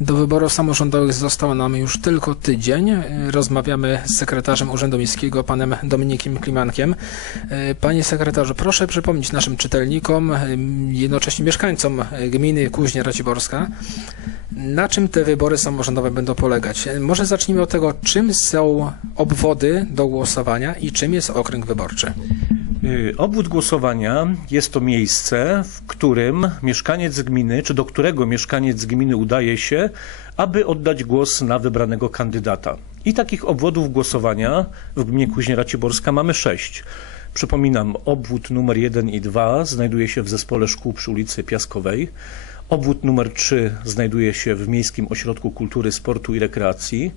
Do wyborów samorządowych został nam już tylko tydzień. Rozmawiamy z sekretarzem Urzędu Miejskiego, panem Dominikiem Klimankiem. Panie sekretarzu, proszę przypomnieć naszym czytelnikom, jednocześnie mieszkańcom gminy Kuźnia Raciborska, na czym te wybory samorządowe będą polegać. Może zacznijmy od tego, czym są obwody do głosowania i czym jest okręg wyborczy. Y, Obwód głosowania jest to miejsce, w którym mieszkaniec gminy, czy do którego mieszkaniec gminy udaje się, aby oddać głos na wybranego kandydata. I takich obwodów głosowania w gminie Kuźnia Raciborska mamy sześć. Przypominam, obwód numer 1 i 2 znajduje się w zespole szkół przy ulicy Piaskowej. Obwód numer 3 znajduje się w Miejskim Ośrodku Kultury, Sportu i Rekreacji.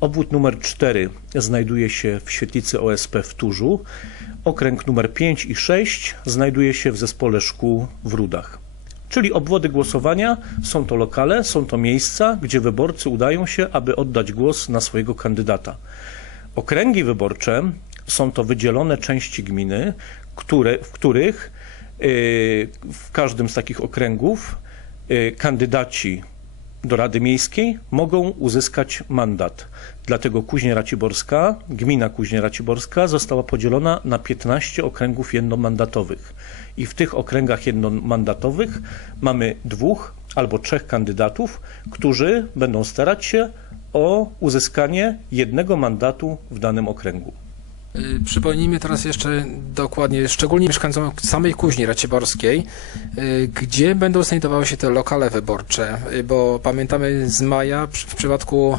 Obwód numer 4 znajduje się w świetlicy OSP w Turzu. Okręg numer 5 i 6 znajduje się w zespole szkół w Rudach. Czyli obwody głosowania są to lokale, są to miejsca, gdzie wyborcy udają się, aby oddać głos na swojego kandydata. Okręgi wyborcze są to wydzielone części gminy, które, w których yy, w każdym z takich okręgów yy, kandydaci do Rady Miejskiej mogą uzyskać mandat. Dlatego Kuźnia Raciborska, gmina Kuźnia Raciborska została podzielona na 15 okręgów jednomandatowych. I w tych okręgach jednomandatowych mamy dwóch albo trzech kandydatów, którzy będą starać się o uzyskanie jednego mandatu w danym okręgu. Y, Przypomnijmy teraz jeszcze dokładnie, szczególnie mieszkańcom samej Kuźni Raciborskiej, y, gdzie będą znajdowały się te lokale wyborcze, Y, bo pamiętamy z maja w przypadku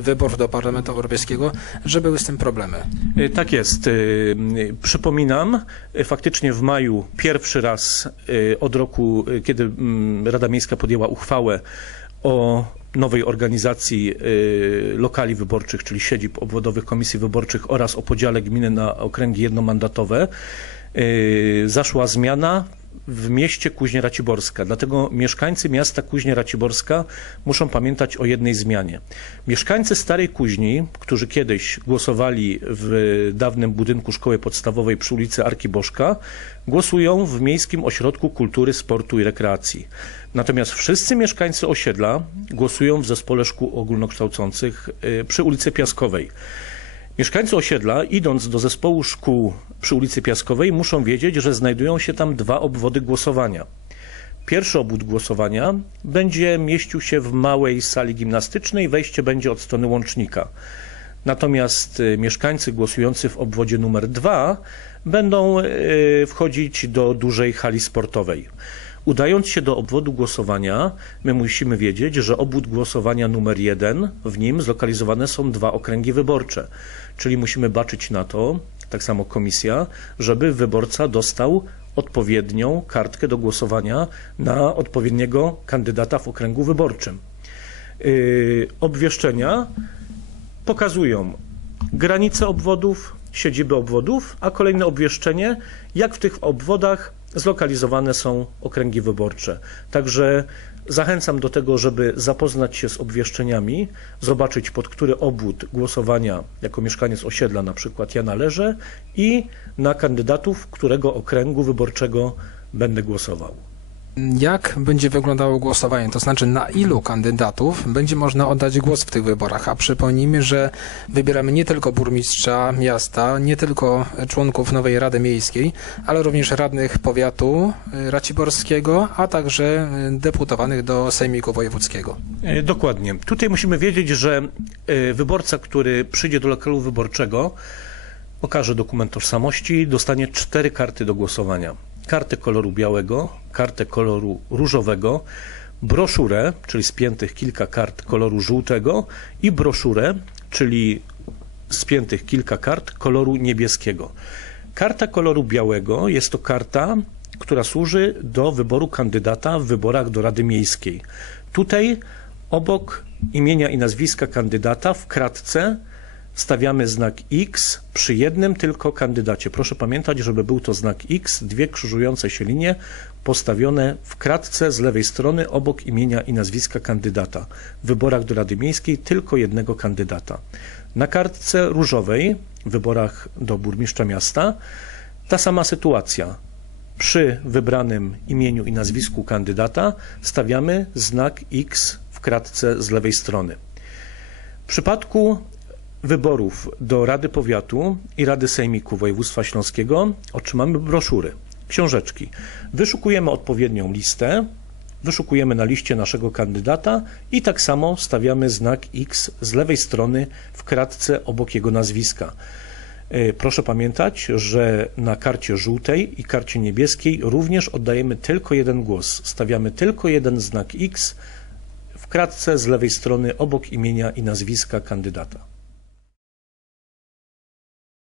wyborów do Parlamentu Europejskiego, że były z tym problemy. Tak jest. Przypominam, faktycznie w maju pierwszy raz od roku, kiedy mm, Rada Miejska podjęła uchwałę o nowej organizacji y, lokali wyborczych, czyli siedzib obwodowych komisji wyborczych oraz o podziale gminy na okręgi jednomandatowe, y, zaszła zmiana w mieście Kuźnia Raciborska. Dlatego mieszkańcy miasta Kuźnia Raciborska muszą pamiętać o jednej zmianie. Mieszkańcy Starej Kuźni, którzy kiedyś głosowali w dawnym budynku szkoły podstawowej przy ulicy Arkiboszka, głosują w Miejskim Ośrodku Kultury, Sportu i Rekreacji. Natomiast wszyscy mieszkańcy osiedla głosują w zespole szkół ogólnokształcących y, przy ulicy Piaskowej. Mieszkańcy osiedla, idąc do zespołu szkół przy ulicy Piaskowej, muszą wiedzieć, że znajdują się tam dwa obwody głosowania. Pierwszy obwód głosowania będzie mieścił się w małej sali gimnastycznej, wejście będzie od strony łącznika. Natomiast y, mieszkańcy głosujący w obwodzie numer dwa będą y, wchodzić do dużej hali sportowej. Udając się do obwodu głosowania, my musimy wiedzieć, że obwód głosowania numer jeden, w nim zlokalizowane są dwa okręgi wyborcze. Czyli musimy baczyć na to, tak samo komisja, żeby wyborca dostał odpowiednią kartkę do głosowania na odpowiedniego kandydata w okręgu wyborczym. Yy, obwieszczenia pokazują granice obwodów, siedziby obwodów, a kolejne obwieszczenie, jak w tych obwodach zlokalizowane są okręgi wyborcze. Także zachęcam do tego, żeby zapoznać się z obwieszczeniami, zobaczyć pod który obwód głosowania jako mieszkaniec osiedla na przykład ja należę i na kandydatów, którego okręgu wyborczego będę głosował. Jak będzie wyglądało głosowanie? To znaczy, na ilu kandydatów będzie można oddać głos w tych wyborach? A przypomnijmy, że wybieramy nie tylko burmistrza miasta, nie tylko członków nowej Rady Miejskiej, ale również radnych powiatu y, raciborskiego, a także y, deputowanych do Sejmiku Wojewódzkiego. E, Dokładnie. Tutaj musimy wiedzieć, że e, wyborca, który przyjdzie do lokalu wyborczego, pokaże dokument tożsamości, dostanie cztery karty do głosowania. Kartę koloru białego, kartę koloru różowego, broszurę, czyli spiętych kilka kart koloru żółtego i broszurę, czyli spiętych kilka kart koloru niebieskiego. Karta koloru białego jest to karta, która służy do wyboru kandydata w wyborach do Rady Miejskiej. Tutaj obok imienia i nazwiska kandydata w kratce stawiamy znak X przy jednym tylko kandydacie. Proszę pamiętać, żeby był to znak X, dwie krzyżujące się linie postawione w kratce z lewej strony obok imienia i nazwiska kandydata. W wyborach do Rady Miejskiej tylko jednego kandydata. Na kartce różowej w wyborach do burmistrza miasta ta sama sytuacja. Przy wybranym imieniu i nazwisku kandydata stawiamy znak X w kratce z lewej strony. W przypadku wyborów do Rady Powiatu i Rady Sejmiku Województwa Śląskiego otrzymamy broszury, książeczki. Wyszukujemy odpowiednią listę, wyszukujemy na liście naszego kandydata i tak samo stawiamy znak X z lewej strony w kratce obok jego nazwiska. E, Proszę pamiętać, że na karcie żółtej i karcie niebieskiej również oddajemy tylko jeden głos. Stawiamy tylko jeden znak X w kratce z lewej strony obok imienia i nazwiska kandydata.